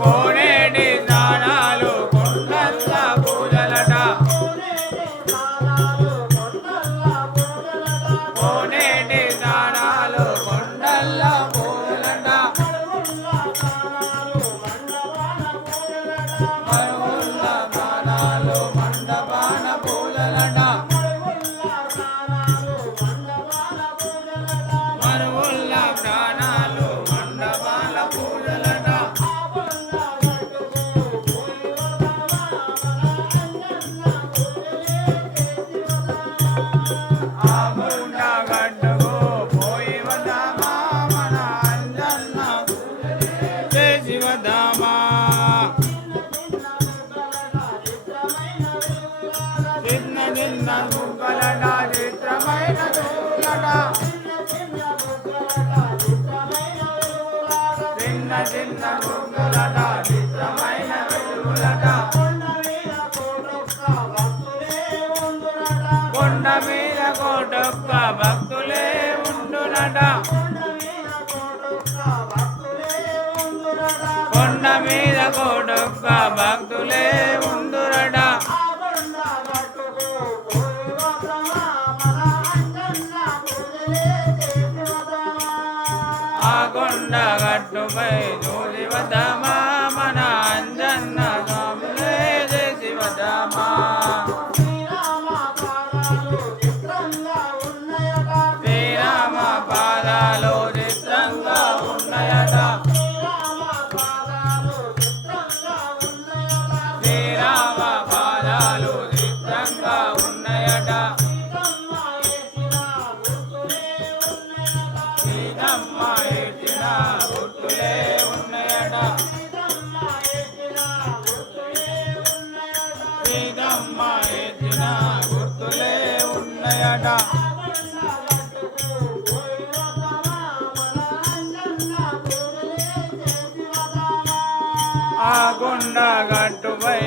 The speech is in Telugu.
కోనేటి స్నానాలు కొండల్ల పూజలట కోనేటి స్నానాలు కొండల్ల పూజలట మరువుల్ల స్నానాలు మండపాన పూజలట మరువుల్ల స్నానాలు మండపాల పూజలట ఆ గుండ గడ్డకు పోయి వద్దామా మన అంజన్న చేసి వద్దామా చిన్న చిన్న ముక్కలట చిత్రమైన చూలట చిన్న చిన్న ముక్కలట చిత్రమైన వెలుగులట కొండ మీద కోటొక్క భక్తులే ఉండునట కొండ మీద కోటొక్క భక్తులే ఉండురట ఆ కొండ గట్టుపై చూసి వద్దామా మన అంజన్న స్వాములే చేసి వద్దామా శ్రీరామ పాదాలు చిత్రంగా ఉన్నాయట శ్రీరామ పాదాలు చిత్రంగా ఉన్నాయట సీతమ్మ ఎత్తిన గుర్తులే ఉన్నాయట సీతమ్మ ఎత్తిన గుర్తులే ఉన్నాయట ఆ కొండ గట్టుపై